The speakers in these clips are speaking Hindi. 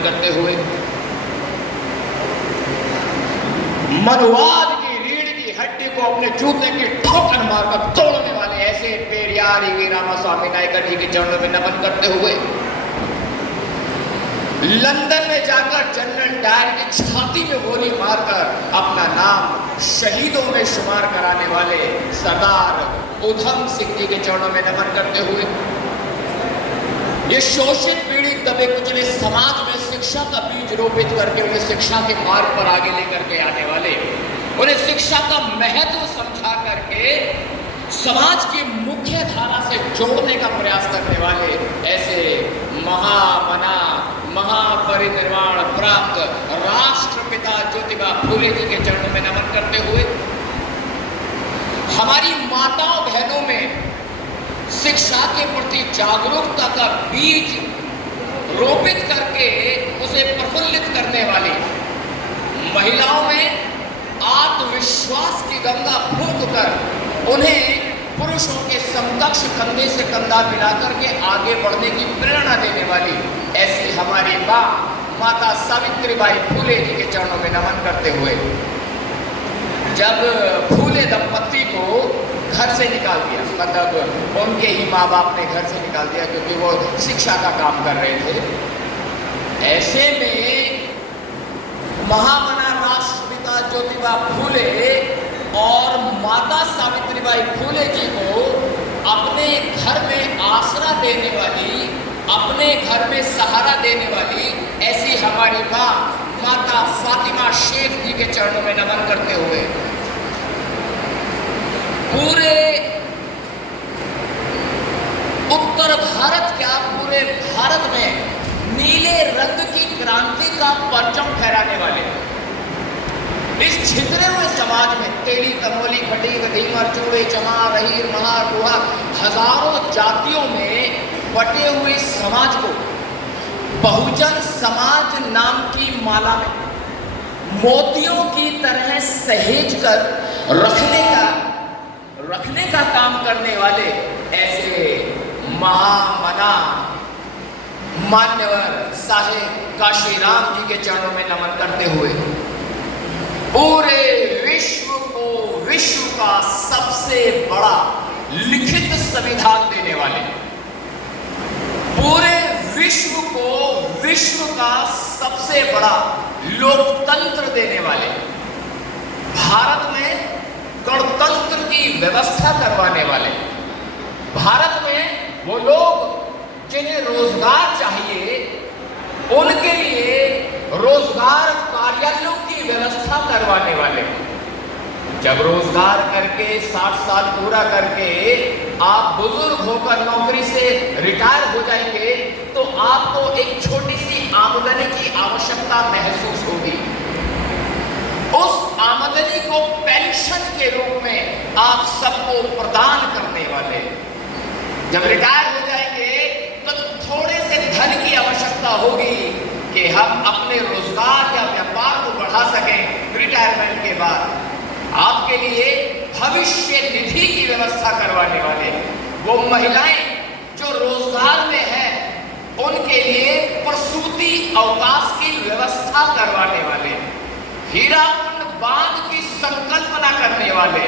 नमन करते हुए मनुवाद की रीढ़ की हड्डी को अपने जूते की ठोकर मारकर तोड़ने वाले ऐसे पेरियार रामास्वामी नायकर जी के चरणों में नमन करते हुए लंदन में जाकर जनरल डायर की छाती में गोली मारकर अपना नाम शहीदों में शुमार कराने वाले सरदार उधम सिंह जी के चरणों में नमन करते हुए ये शोषित पीड़ित दबे कुचले समाज में शिक्षा का बीज रोपित करके उन्हें शिक्षा के मार्ग पर आगे लेकर के आने वाले, उन्हें शिक्षा का महत्व समझा करके समाज की मुख्य धारा से जोड़ने का प्रयास करने वाले ऐसे महामना महापरिनिर्वाण प्राप्त राष्ट्रपिता ज्योतिबा फूले जी के चरणों में नमन करते हुए हमारी माताओं बहनों में शिक्षा के प्रति जागरूकता का बीज रोपित करके उसे प्रफुल्लित करने वाली, महिलाओं में आत्मविश्वास की गंगा फूंक कर उन्हें पुरुषों के समकक्ष कंधे से कंधा मिलाकर के आगे बढ़ने की प्रेरणा देने वाली ऐसी हमारी माँ माता सावित्रीबाई फूले जी के चरणों में नमन करते हुए जब फूले दंपत्ति को घर से निकाल दिया, मतलब उनके ही माँ बाप ने घर से निकाल दिया क्योंकि वो शिक्षा का काम कर रहे थे, ऐसे में महामना राष्ट्रपिता ज्योतिबा फूले और माता सावित्रीबाई फूले जी को अपने घर में आसरा देने वाली, अपने घर में सहारा देने वाली ऐसी हमारी माँ माता फातिमा शेख जी के चरणों में नमन करते हुए पूरे उत्तर भारत क्या पूरे भारत में नीले रंग की क्रांति का परचम फहराने वाले, इस छितरे हुए समाज में तेली कमोली खटीक धीमर चूड़े चमार रहीर महार कुहार हजारों जातियों में बटे हुए समाज को बहुजन समाज नाम की माला में मोतियों की तरह सहेज कर रखने का काम करने वाले ऐसे महामना मान्यवर साहेब काशीराम जी के चरणों में नमन करते हुए पूरे विश्व को विश्व का सबसे बड़ा लिखित संविधान देने वाले, पूरे विश्व को विश्व का सबसे बड़ा लोकतंत्र देने वाले, भारत में गणतंत्र की व्यवस्था करवाने वाले, भारत में वो लोग जिन्हें रोजगार चाहिए उनके लिए रोजगार कार्यालयों की व्यवस्था करवाने वाले, जब रोजगार करके 60 साल पूरा करके आप बुजुर्ग होकर नौकरी से रिटायर हो जाएंगे तो आपको एक छोटी सी आमदनी की आवश्यकता महसूस होगी, उस आमदनी को पेंशन के रूप में आप सबको प्रदान करने वाले, जब रिटायर हो जाएंगे तो थोड़े से धन की आवश्यकता होगी कि हम अपने रोजगार या व्यापार को बढ़ा सकें रिटायरमेंट के बाद, आपके लिए भविष्य निधि की व्यवस्था करवाने वाले, वो महिलाएं जो रोजगार में हैं उनके लिए प्रसूति अवकाश की व्यवस्था करवाने वाले, हीराकुंड बांध की संकल्पना करने वाले,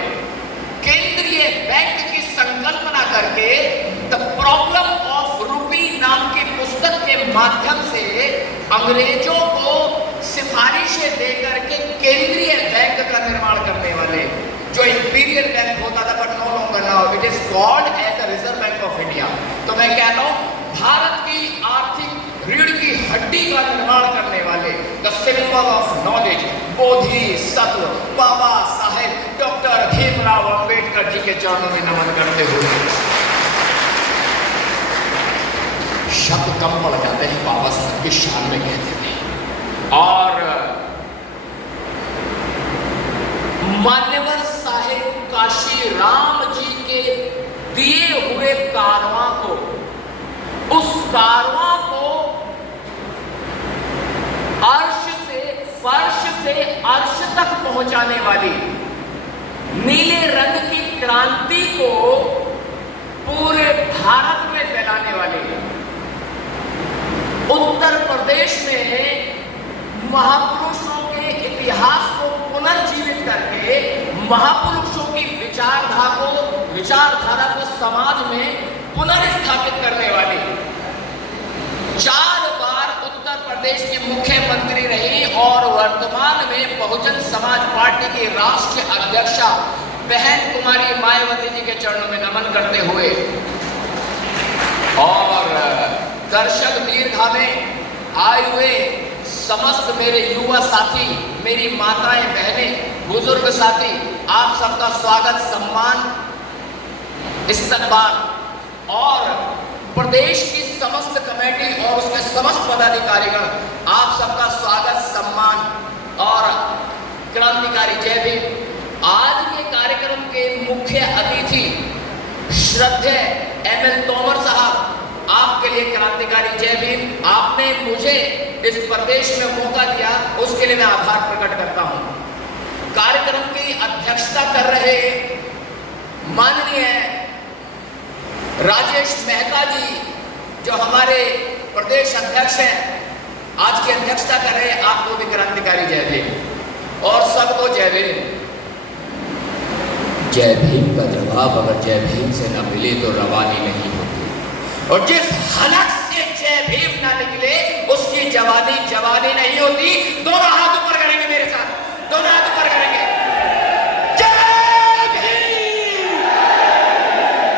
केंद्रीय बैंक की संकल्पना करके द प्रॉब्लम ऑफ रूपी नाम की पुस्तक के माध्यम से अंग्रेजों को सिफारिशें दे करके केंद्रीय बैंक का निर्माण करने वाले, जो इंपीरियल बैंक होता था but no longer now it is called as the Reserve Bank of India. तो मैं कहता हूं भारत की आर्थिक रीढ़ की हड्डी का निर्माण करने वाले, द सिंबल ऑफ नॉलेज, बोधि सत्व बाबा साहेब डॉक्टर भीमराव अंबेडकर जी के चरणों में नमन करते हुए शब्द कम पड़ जाते हैं बाबा साहब की शान में कहते थे, और मान्यवर साहेब काशीराम जी के दिए हुए कारवां को, उस कारवां को फर्श से अर्श तक पहुंचाने वाली, नीले रंग की क्रांति को पूरे भारत में फैलाने वाली, उत्तर प्रदेश में महापुरुषों के इतिहास को पुनर्जीवित करके महापुरुषों की विचारधारा को समाज में पुनर्स्थापित करने वाली 4 बार उत्तर प्रदेश की मुख्यमंत्री रही और वर्तमान में बहुजन समाज पार्टी की राष्ट्रीय अध्यक्षा बहन कुमारी मायावती जी के चरणों में नमन करते हुए और दर्शक दीर्घा में आए हुए समस्त मेरे युवा साथी, मेरी माताएं, बहनें, बुजुर्ग साथी, आप सबका स्वागत, सम्मान, इस्तकबाल और प्रदेश की समस्त कमेटी और उसके समस्त पदाधिकारीगण, आप सबका स्वागत, सम्मान और क्रांतिकारी जय भीम। आज के कार्यक्रम के मुख्य अतिथि श्रद्धेय ML तोमर साहब, आपके लिए क्रांतिकारी जय भीम। आपने मुझे इस प्रदेश में मौका दिया, उसके लिए मैं आभार प्रकट करता हूं। कार्यक्रम की अध्यक्षता कर रहे माननीय राजेश मेहता जी, जो हमारे प्रदेश अध्यक्ष हैं, आज की अध्यक्षता कर रहे, आपको भी क्रांतिकारी जय भीम और सबको जय भीम। जय भीम का जवाब अगर जय भीम से न मिले तो रवानी नहीं होती, और जिस हलक से जय भीम ना निकले उसकी जवानी नहीं होती। दोनों हाथ ऊपर करेंगे मेरे साथ, दोनों हाथ ऊपर करेंगे। जय भीम,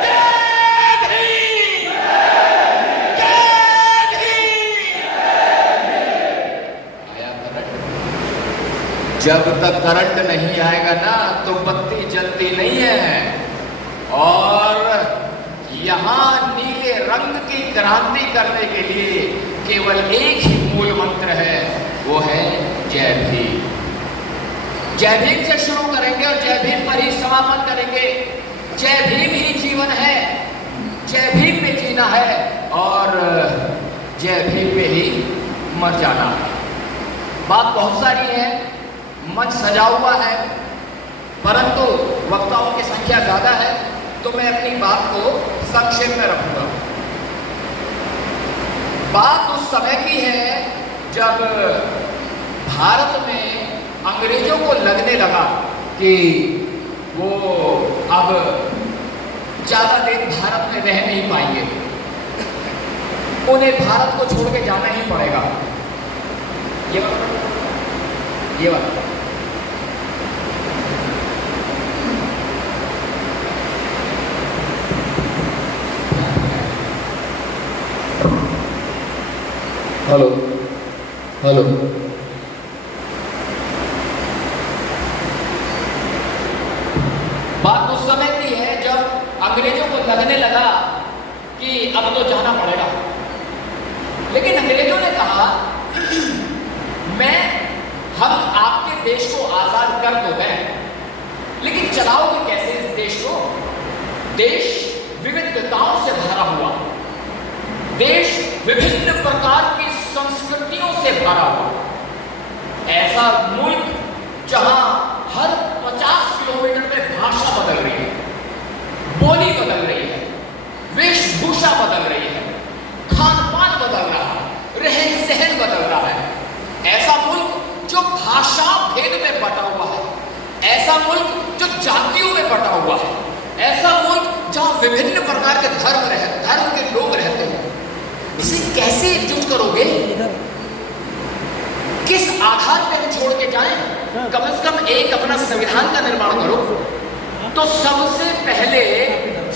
जय भीम, जय भीम। आया करंट? जब तक करंट नहीं आएगा ना तो बत्ती जलती नहीं है। और यहां नीले रंग की क्रांति करने के लिए केवल एक ही मूल मंत्र है, वो है जय भीम। जय भीम से शुरू करेंगे और जय भीम पर ही समापन करेंगे। जय भीम ही जीवन है, जय भीम में जीना है और जय भीम में ही मर जाना है। बात बहुत सारी है, मंच सजा हुआ है, परंतु वक्ताओं की संख्या ज्यादा है तो मैं अपनी बात को संक्षेप में रखूंगा। बात उस समय की है जब भारत में अंग्रेजों को लगने लगा कि वो अब ज्यादा दिन भारत में रह नहीं पाएंगे, उन्हें भारत को छोड़ के जाना ही पड़ेगा। ये बात हेलो हेलो बात उस समय की है जब अंग्रेजों को लगने लगा कि अब तो जाना पड़ेगा, लेकिन अंग्रेजों ने कहा हम आपके देश को आजाद कर तो दें, लेकिन चलाओगे कैसे इस देश को? देश विविधताओं से भरा हुआ, देश विभिन्न प्रकार की संस्कृतियों से भरा हुआ, ऐसा मुल्क जहां हर 50 किलोमीटर में भाषा बदल रही है, बोली बदल रही है, वेशभूषा बदल रही है, खान पान बदल रहा है, रहन सहन बदल रहा है। ऐसा मुल्क जो भाषा भेद में बटा हुआ है, ऐसा मुल्क जो जातियों में बटा हुआ है, ऐसा मुल्क जहां विभिन्न प्रकार के धर्म के लोग रहते हैं, इसे कैसे एकजुट करोगे? किस आधार पर हम छोड़ के जाएं? कम से कम एक अपना संविधान का निर्माण करो। तो सबसे पहले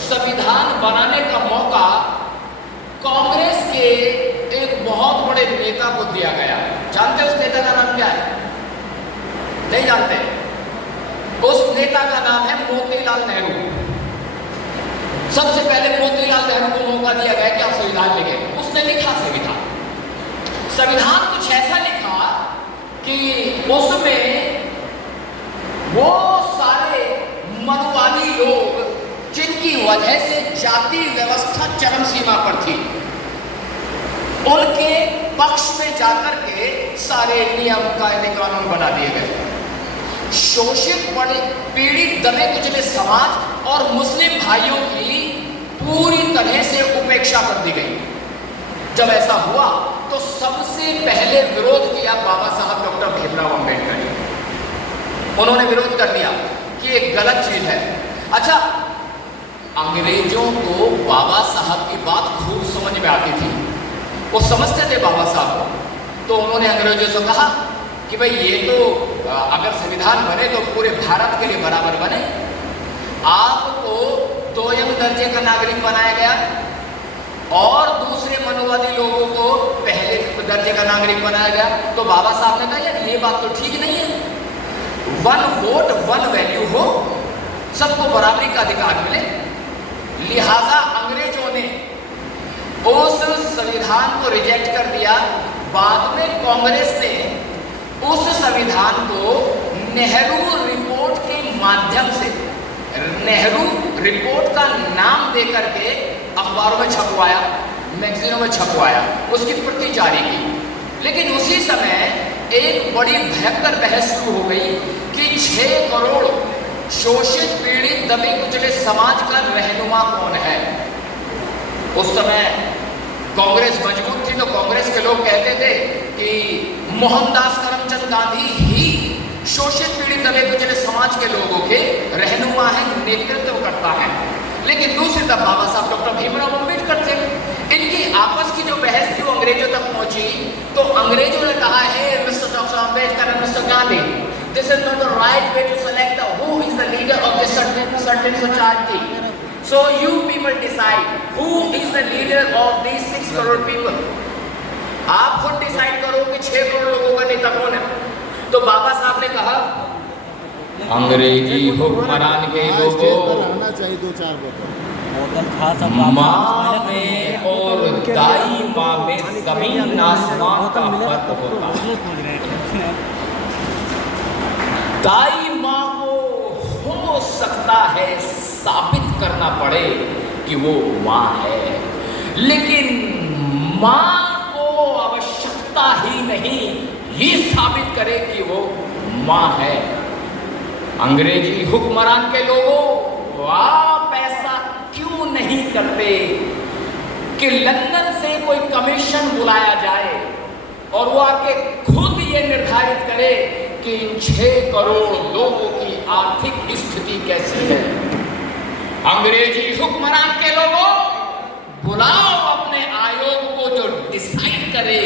संविधान बनाने का मौका कांग्रेस के एक बहुत बड़े नेता को दिया गया। जानते उस नेता का नाम क्या है? नहीं जानते? उस नेता का नाम है मोतीलाल नेहरू। सबसे पहले मोतीलाल नेहरू को मौका दिया गया कि आप संविधान लिखें। उसने लिखा संविधान कुछ ऐसा लिखा कि उसमें वो सारे मनुवादी लोग जिनकी वजह से जाति व्यवस्था चरम सीमा पर थी, उनके पक्ष में जाकर के सारे नियम कायदे कानून बना दिए गए। शोषित पीड़ित दबे कुचले समाज और मुस्लिम भाइयों की पूरी तरह से उपेक्षा कर दी गई। जब ऐसा हुआ तो सबसे पहले विरोध किया बाबा साहब डॉक्टर भीमराव अंबेडकर जी। उन्होंने विरोध कर दिया कि ये गलत चीज है। अच्छा, अंग्रेजों को बाबा साहब की बात खूब समझ में आती थी, वो समझते थे बाबा साहब को। तो उन्होंने अंग्रेजों से कहा कि भाई ये तो अगर संविधान बने तो पूरे भारत के लिए बराबर बने। आपको 2 दर्जे का नागरिक बनाया गया और दूसरे मनुवादी लोगों को पहले दर्जे का नागरिक बनाया गया। तो बाबा साहब ने कहा यार ये बात तो ठीक नहीं है, 1 वोट 1 वैल्यू हो, सबको बराबरी का अधिकार मिले। लिहाजा अंग्रेजों ने उस संविधान को रिजेक्ट कर दिया। बाद में कांग्रेस ने उस संविधान को नेहरू रिपोर्ट के माध्यम से, नेहरू रिपोर्ट का नाम देकर के अखबारों में छपवाया, मैगजीनों में छपवाया, उसकी प्रति जारी की। लेकिन उसी समय एक बड़ी भयंकर बहस शुरू हो गई कि 6 करोड़ शोषित पीड़ित दबे कुचले समाज का रहनुमा कौन है। उस समय कांग्रेस मजबूत थी, तो कांग्रेस के लोग कहते थे कि मोहनदास करमचंद गांधी ही शोषित पीड़ित दबे कुचले समाज के लोगों के रहनुमा है, नेतृत्व करता है। लेकिन दूसरी तरफ बाबा साहब डॉक्टर भीमराव अंबेडकर थे। इनकी आपस की जो बहस थी वो अंग्रेजों तक पहुंची। तो अंग्रेजों ने कहा है mister doctor Ambedkar and mister Gandhi, this is not the right way to select who is the leader of this certain society. So you people decide who is the leader of these 6 crore people. आप खुद डिसाइड करो कि 6 करोड़ लोगों का नेता कौन है। तो बाबा साहब ने कहा अंग्रेजी हुक्मरान के लोगों माँ में और दाई माँ में जमीन आसमान का फर्क होता है। दाई माँ को हो सकता है साबित करना पड़े कि वो माँ है, लेकिन माँ को आवश्यकता ही नहीं ये साबित करे कि वो माँ है। अंग्रेजी हुक्मरान के लोगों आप ऐसा क्यों नहीं करते कि लंदन से कोई कमीशन बुलाया जाए और वो आके खुद ये निर्धारित करे कि इन 6 करोड़ लोगों की आर्थिक स्थिति कैसी है। अंग्रेजी हुक्मरान के लोगों बुलाओ अपने आयोग को जो डिसाइड करे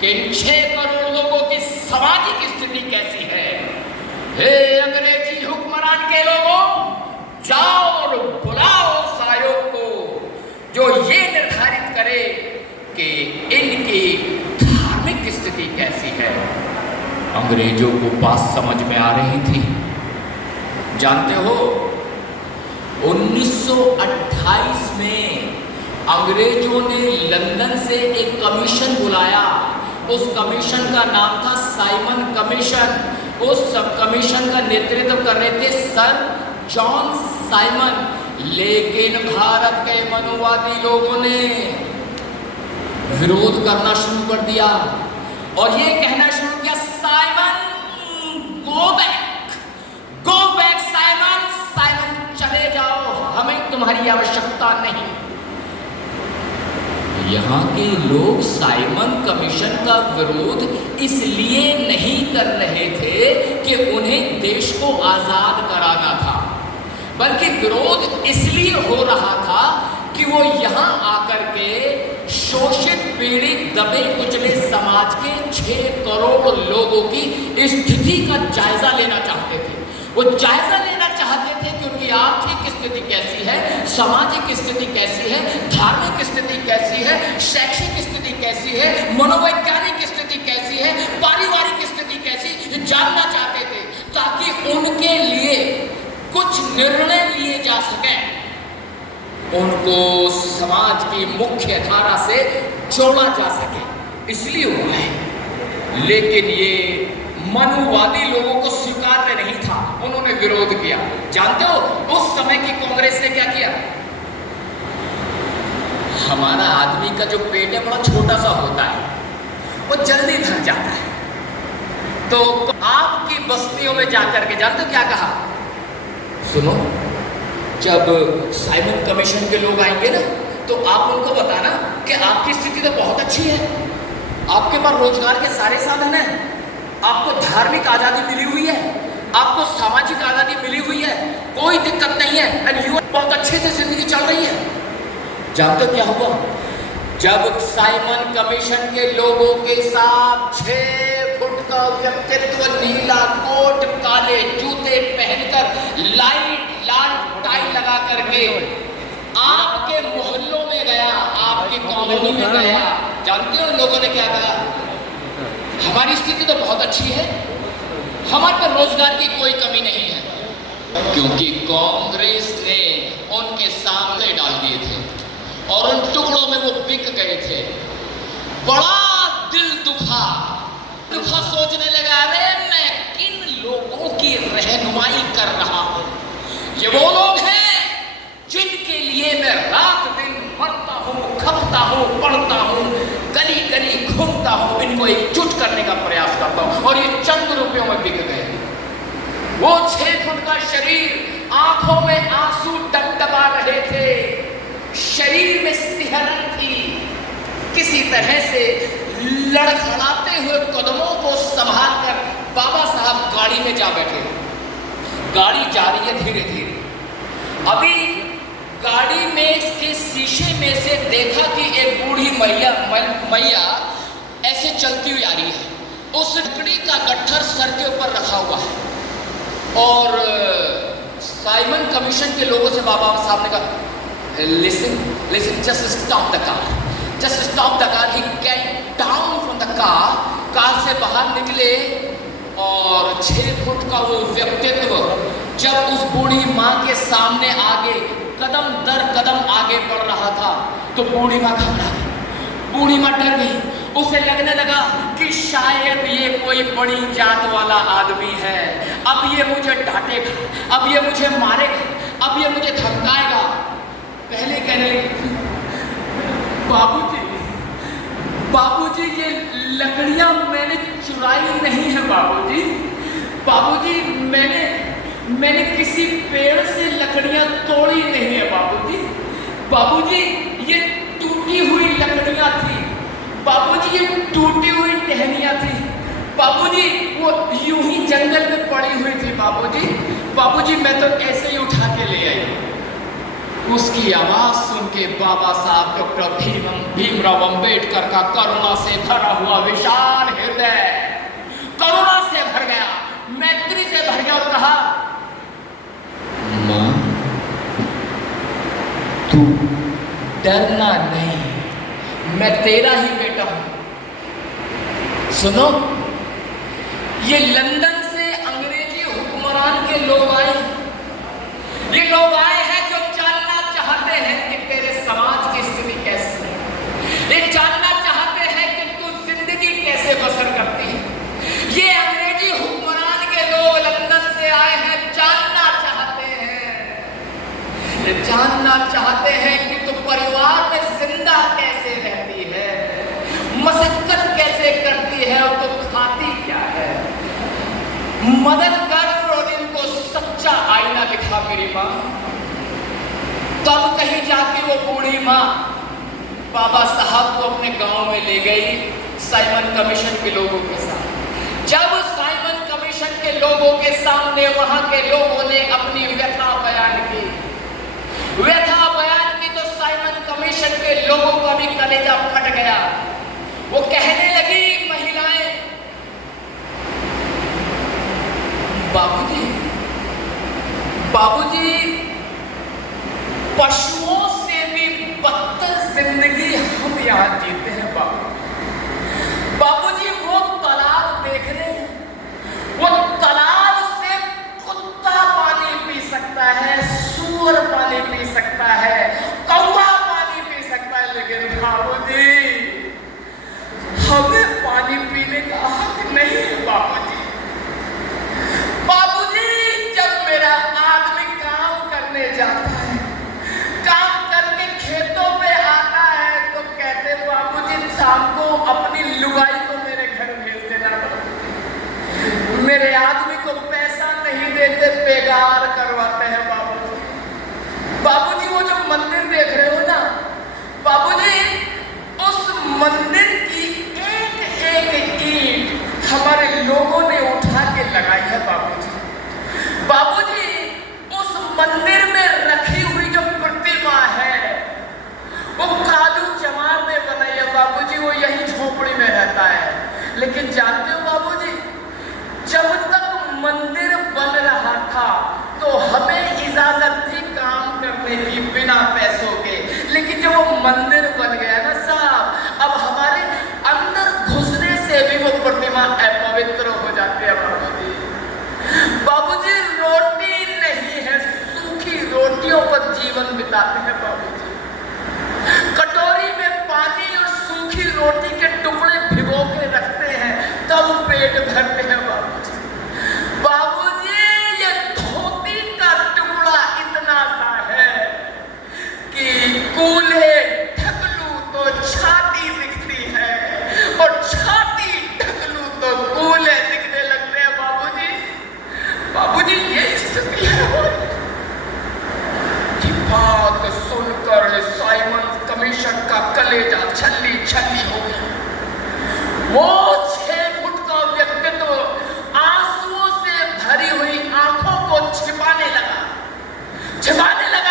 कि इन 6 करोड़ लोगों की सामाजिक स्थिति कैसी है। हे अंग्रेजी हुक्मरान के लोगों, जाओ और बुलाओ उस आयोग को जो ये निर्धारित करे कि इनकी धार्मिक स्थिति कैसी है। अंग्रेजों को बात समझ में आ रही थी। जानते हो 1928 में अंग्रेजों ने लंदन से एक कमीशन बुलाया। उस कमीशन का नाम था साइमन कमीशन। उस सब कमीशन का नेतृत्व कर रहे थे सर जॉन साइमन। लेकिन भारत के मनुवादी लोगों ने विरोध करना शुरू कर दिया और ये कहना शुरू किया Simon go back Simon, Simon चले जाओ, हमें तुम्हारी आवश्यकता नहीं। यहाँ के लोग साइमन कमीशन का विरोध इसलिए नहीं कर रहे थे कि उन्हें देश को आजाद कराना था, बल्कि विरोध इसलिए हो रहा था कि वो यहाँ आकर के शोषित पीड़ित दबे कुचले समाज के 6 करोड़ लोगों की स्थिति का जायजा लेना चाहते थे। वो जायजा लेना चाहते थे कि उनकी आर्थिक स्थिति कैसी है, सामाजिक स्थिति कैसी है, धार्मिक स्थिति कैसी है, शैक्षिक स्थिति कैसी है, मनोवैज्ञानिक स्थिति कैसी है, पारिवारिक स्थिति कैसी, जानना चाहते थे ताकि उनके लिए कुछ निर्णय लिए जा सके, उनको समाज की मुख्य धारा से जोड़ा जा सके, इसलिए हुआ है। लेकिन ये मनुवादी लोगों को स्वीकार्य नहीं था, उन्होंने विरोध किया। जानते हो उस समय की कांग्रेस ने क्या किया? हमारा आदमी का जो पेट है बड़ा छोटा सा होता है, वो जल्दी भर जाता है। तो आपकी बस्तियों में जाकर के जानते हो क्या कहा? सुनो, जब साइमन कमीशन के लोग आएंगे ना तो आप उनको बताना कि आपकी स्थिति तो बहुत अच्छी है, आपके पास रोजगार के सारे साधन हैं, आपको धार्मिक आजादी मिली हुई है, आपको सामाजिक आजादी मिली हुई है, कोई दिक्कत नहीं है, एंड यू बहुत अच्छे से जिंदगी चल रही है। जानते क्या हुआ? जब साइमन कमीशन के लोगों के साथ 6 फुट का व्यक्तित्व, नीला कोट, काले जूते पहनकर, लाल टाई लगा करके आपके मोहल्लों में गया, आपकी कॉलोनी में गया, जानते हो लोगों ने क्या कहा? हमारी स्थिति तो बहुत अच्छी है, हमारे पर रोजगार की कोई कमी नहीं है, क्योंकि कांग्रेस ने उनके सामने डाल दिए थे और उन टुकड़ों में वो बिक गए थे। बड़ा दिल दुखा, सोचने लगा, अरे मैं किन लोगों की रहनुमाई कर रहा हूं? ये वो लोग हैं जिनके लिए मैं रात दिन मरता हूं, खपता हूं, पढ़ता हूं, गली गली घूमता हूं, इनको एकजुट करने का प्रयास करता हूं, और ये चंद रुपयों में बिक गए। वो 6 फुट का शरीर, आंखों में आंसू डबडबा रहे थे, शरीर में सिहरन थी, किसी तरह से लड़खड़ाते हुए कदमों को संभाल कर बाबा साहब गाड़ी में जा बैठे। गाड़ी जा रही है धीरे धीरे। अभी गाड़ी में इसके शीशे में से देखा कि एक बूढ़ी मैया ऐसे चलती हुई आ रही है। उस लकड़ी का गट्ठर सर के ऊपर रखा हुआ है, और साइमन कमीशन के लोगों से बाबा साहब ने कहा, listen, just stop the car, just stop the car। He came down from the car, car से बाहर निकले, और 6 फुट का वो व्यक्तित्व जब उस बूढ़ी माँ के सामने आगे कदम दर कदम आगे बढ़ रहा था, तो बूढ़ी माँ घबरा गई, बूढ़ी माँ डर गई। उसे लगने लगा कि शायद ये कोई बड़ी जात वाला आदमी है, अब ये मुझे डांटेगा, अब ये मुझे मारेगा, अब ये मुझे धमकाएगा। पहले कहने लगी, बाबूजी, बाबूजी ये लकड़ियां मैंने चुराई नहीं है बाबूजी, बाबूजी मैंने किसी पेड़ से लकड़ियां तोड़ी नहीं है बाबूजी, बाबूजी ये टूटी हुई लकड़ियां थी, बाबूजी ये टूटी हुई टहनियां थी, बाबूजी वो यूं ही जंगल में पड़ी हुई थी बाबूजी, बाबूजी मैं तो ऐसे ही उठा के ले आई। उसकी आवाज सुन के बाबा साहब डॉक्टर भीमराव अंबेडकर का करुणा से भरा हुआ विशाल हृदय करुणा से भर गया, मैत्री से भर गया, और कहा, मां तू डरना नहीं, मैं तेरा ही बेटा हूं। सुनो, ये लंदन से अंग्रेजी हुक्मरान के लोग आए, ये लोग आए हैं जो जानना चाहते हैं कि तेरे समाज की स्थिति कैसी है, ये जानना चाहते हैं कि तू जिंदगी कैसे बसर करती है। ये अंग्रेजी हुक्मरान के लोग लंदन से आए हैं, जानना चाहते हैं, ये जानना चाहते हैं कि तू परिवार में जिंदा कैसे रहती है, मशक्कत कैसे करती है, और तू खाती क्या है। मदद कर और इनको सच्चा आईना दिखा मेरी माँ। तब कहीं जाके वो बूढ़ी माँ बाबा साहब को अपने गांव में ले गई साइमन कमीशन के लोगों के साथ। जब साइमन कमीशन के लोगों के सामने वहां के लोगों ने अपनी व्यथा बयान की, तो साइमन कमीशन के लोगों का भी कलेजा फट गया। वो कहने लगी महिलाएं, बाबूजी, बाबूजी पशुओं से भी बदतर जिंदगी हम यहां जीते हैं बाबूजी, वो तालाब देख रहे हैं, वो तालाब से कुत्ता पानी पी सकता है, सूअर पानी पी सकता है, कौवा पानी पी सकता है, लेकिन बाबूजी हमें पानी पीने का हक नहीं है बाबूजी। बाबूजी जब मेरा आदमी काम करने जाता है, काम करके खेतों पे आता है, तो कहते बाबूजी लोगों ने उठा के लगाई है बाबूजी। बाबूजी, उस मंदिर में रखी हुई जो प्रतिमा है वो कालू चमार ने बनाई है बाबूजी। वो यही झोपड़ी में रहता है। लेकिन जानते हो बाबूजी, जब तक मंदिर बन रहा था तो हमें इजाजत थी काम करने की बिना पैसों के। लेकिन जब वो मंदिर बन गया ना साहब, अब हमारे अंदर घुसने से भी वो प्रतिमा अपवित्र हो जाती है बाबूजी। बाबूजी, रोटी नहीं है, सूखी रोटियों पर जीवन बिताते हैं बाबूजी। कटोरी में पानी और सूखी रोटी के टुकड़े भिगो के रखते हैं, तब पेट भरते हैं बाबूजी। बाबूजी, ये धोती का टुकड़ा इतना सा है कि कूल्हे ढक लूं तो छाती दिखती है और छाती ढक लूं तो कूल्हे दिखने लगते हैं बाबूजी। बाबूजी, ये स्थिति है हमारी। बात सुनकर साइमन कमीशन का कलेजा छल्ली छल्ली हो गया। वो 6 फुट का व्यक्तित्व आंसुओं से भरी हुई आंखों को छिपाने लगा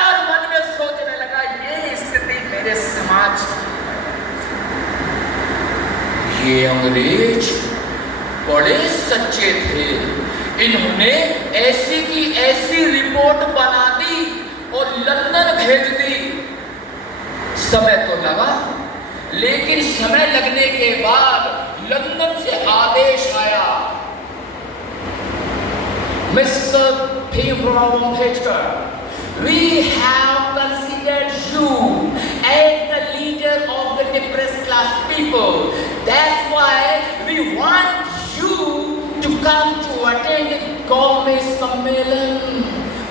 और मन में सोचने लगा, ये स्थिति मेरे समाज की। ये अंग्रेज बड़े सच्चे थे। इन्होंने ऐसी की ऐसी रिपोर्ट बना दी और लंदन भेज दी। समय तो लगा, लेकिन समय लगने के बाद लंदन से आदेश आया, mister Theodore Ambedkar, we have considered you as the leader of the depressed class people. That's why we want you to come to attend Congress सम्मेलन।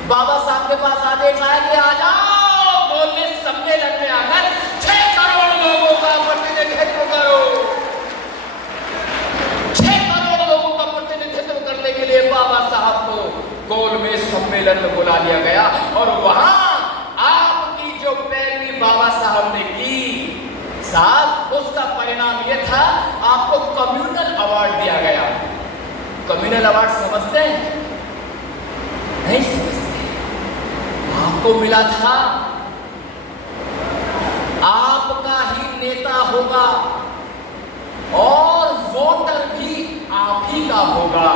बाबा साहब के पास आदेश आया कि आ जाओ बोलने सम्मेलन में आकर 6 करोड़ लोगों का प्रतिनिधित्व करो। 6 करोड़ लोगों का प्रतिनिधित्व करने के लिए बाबा साहब को गोलमेज सम्मेलन में बुला लिया गया और वहां आपकी जो पैरवी बाबा साहब ने की साहब, उसका परिणाम यह था, आपको कम्युनल अवार्ड दिया गया। कम्युनल अवार्ड समझते हैं? नहीं समझते। आपको मिला था, आपका ही नेता होगा और वोटर भी आप ही का होगा।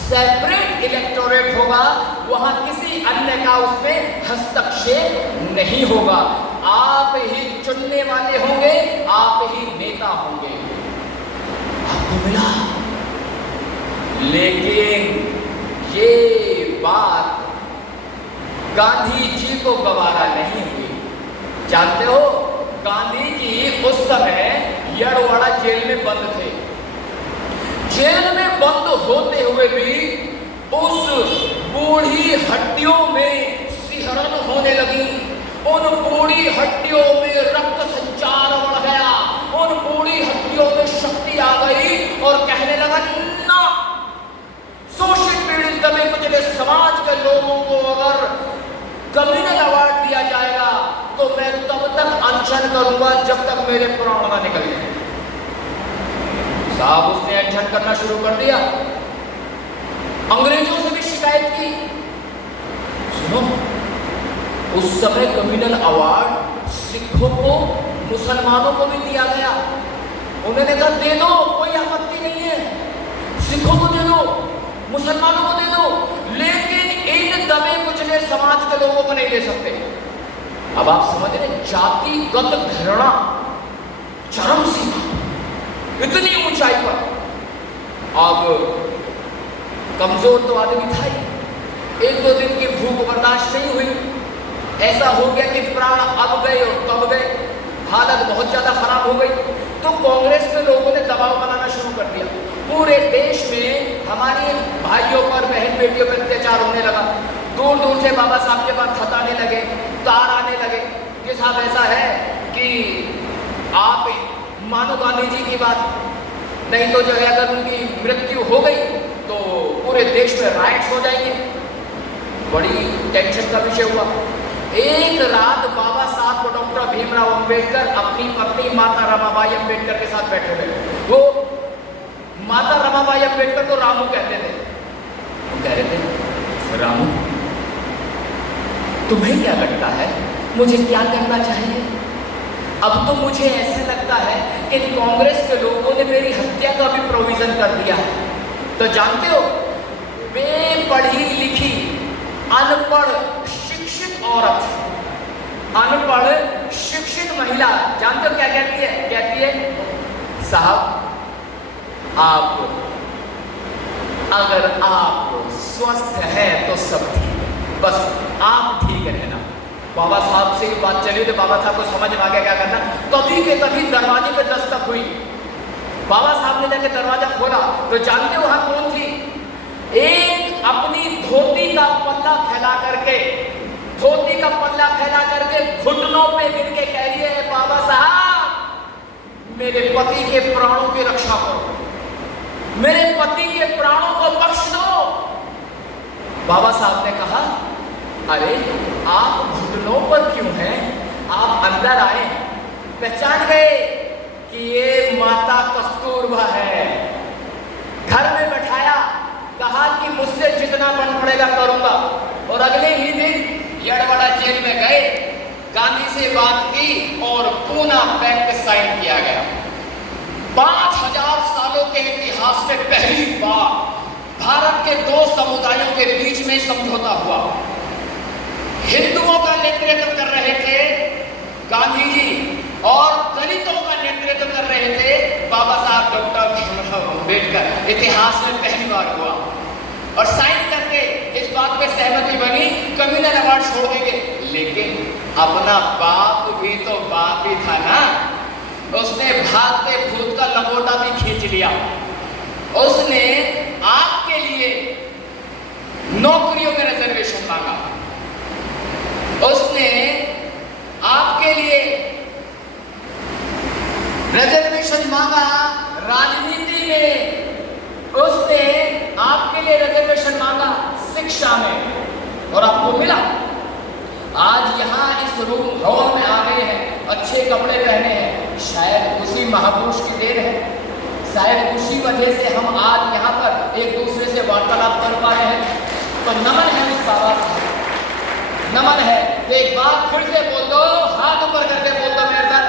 सेपरेट इलेक्टोरेट होगा, वहां किसी अन्य का उसमें हस्तक्षेप नहीं होगा। आप ही चुनने वाले होंगे, आप ही नेता होंगे। आपको मिला, लेकिन ये बात गांधी जी को गवारा नहीं हुई। जानते हो, गांधी जी उस समय यड़वाड़ा जेल में बंद थे। जेल में बंद होते हुए भी उस बूढ़ी हड्डियों में सिहरन होने लगी। उन बूढ़ी हड्डियों में रक्त संचार बढ़ गया, उन बूढ़ी हड्डियों में शक्ति आ गई और कहने लगा, ना, शोषित पीड़ित दबे कुचले समाज के लोगों को अगर कम्युनल अवार्ड दिया जाएगा तो मैं तब तक अनशन करूंगा जब तक मेरे प्राण ना निकल जाए। साहब, उसने अनशन करना शुरू कर दिया। अंग्रेजों से भी शिकायत की। सुनो, उस समय कम्युनल अवार्ड सिखों को, मुसलमानों को भी दिया गया। उन्होंने कहा दे दो, कोई आपत्ति नहीं है, सिखों को दे दो, मुसलमानों को दे दो, लेकिन इन दबे कुचले समाज के लोगों को नहीं दे सकते। अब आप समझ रहे, जातिगत घृणा चरम सीमा, इतनी ऊंचाई पर। अब कमजोर तो आदमी था ही, 1-2 दिन की भूख बर्दाश्त नहीं हुई, ऐसा हो गया कि प्राण अब गए और तब गए, हालत बहुत ज्यादा खराब हो गई। तो कांग्रेस में लोगों ने दबाव बनाना शुरू कर दिया। पूरे देश में हमारे भाइयों पर, बहन बेटियों पर अत्याचार होने लगा। दूर दूर से बाबा साहब के पास खत आने लगे, तार आने लगे कि साहब ऐसा है कि आप मानो गांधी जी की बात, नहीं तो जो है अगर उनकी मृत्यु हो गई तो पूरे देश में राइट्स हो जाएंगे। बड़ी टेंशन का विषय हुआ। एक रात बाबा साहब को डॉक्टर भीमराव अंबेडकर अपनी पत्नी माता रमाबाई अंबेडकर के साथ बैठे रहे। वो माता रमाबाई अम्बेडकर को रामू कहते थे। वो कह रहे थे, रामू तुम्हें क्या लगता है मुझे क्या करना चाहिए? अब तो मुझे ऐसे लगता है कि कांग्रेस के लोगों ने मेरी हत्या का भी प्रोविजन कर दिया है। तो जानते हो, बेपढ़ी लिखी अनपढ़ शिक्षित औरत, अनपढ़ शिक्षित महिला, जानते हो क्या कहती है? कहती है, साहब आप अगर आप स्वस्थ हैं तो सब ठीक है, बस आप ठीक रहना। बाबा साहब से बात चली तो बाबा साहब को समझ में आ गया क्या करना। तभी के तभी दरवाजे पे दस्तक हुई। बाबा साहब ने जाके दरवाजा खोला तो जानते हो वहां कौन थी? एक अपनी धोती का पल्ला फैला करके, धोती का पल्ला फैला करके घुटनों पे गिर के कह रही है, बाबा साहब मेरे पति के प्राणों की रक्षा करो, मेरे पति के प्राणों को बख्श दो। बाबा साहब ने कहा, अरे आप घुटनों पर क्यों हैं? आप अंदर आए। पहचान गए कि ये माता कस्तूरबा है। घर में बैठाया, कहा कि मुझसे जितना बन पड़ेगा करूंगा। और अगले ही दिन यड़वाड़ा जेल में गए, गांधी से बात की और पूना पैक्ट साइन किया गया। 5000 सालों के इतिहास में पहली बार भारत के दो समुदायों के बीच में समझौता हुआ। हिंदुओं का नेतृत्व कर रहे थे गांधी जी और दलितों का नेतृत्व कर रहे थे बाबा साहब डॉक्टर भीमराव अम्बेडकर। इतिहास में पहली बार हुआ और साइन करके इस बात पे सहमति बनी, कम्युनल अवार्ड छोड़ देंगे। लेकिन अपना बाप भी तो बाप ही था ना, उसने भागते भूत का लंगोटा भी खींच लिया। उसने आपके लिए नौकरियों में रिजर्वेशन मांगा, उसने आपके लिए रिजर्वेशन मांगा राजनीति में, उसने आपके लिए रिजर्वेशन मांगा शिक्षा में, और आपको मिला। आज यहाँ इस रूम हॉल में आ गए हैं, अच्छे कपड़े पहने हैं, शायद उसी महापुरुष की देन है, शायद उसी वजह से हम आज यहाँ पर एक दूसरे से वार्तालाप कर पा रहे हैं। तो नमन है उस बाबा साहब, नमन है। तो एक बार फिर से बोल दो, हाथ ऊपर करके बोल दो मेरे साथ,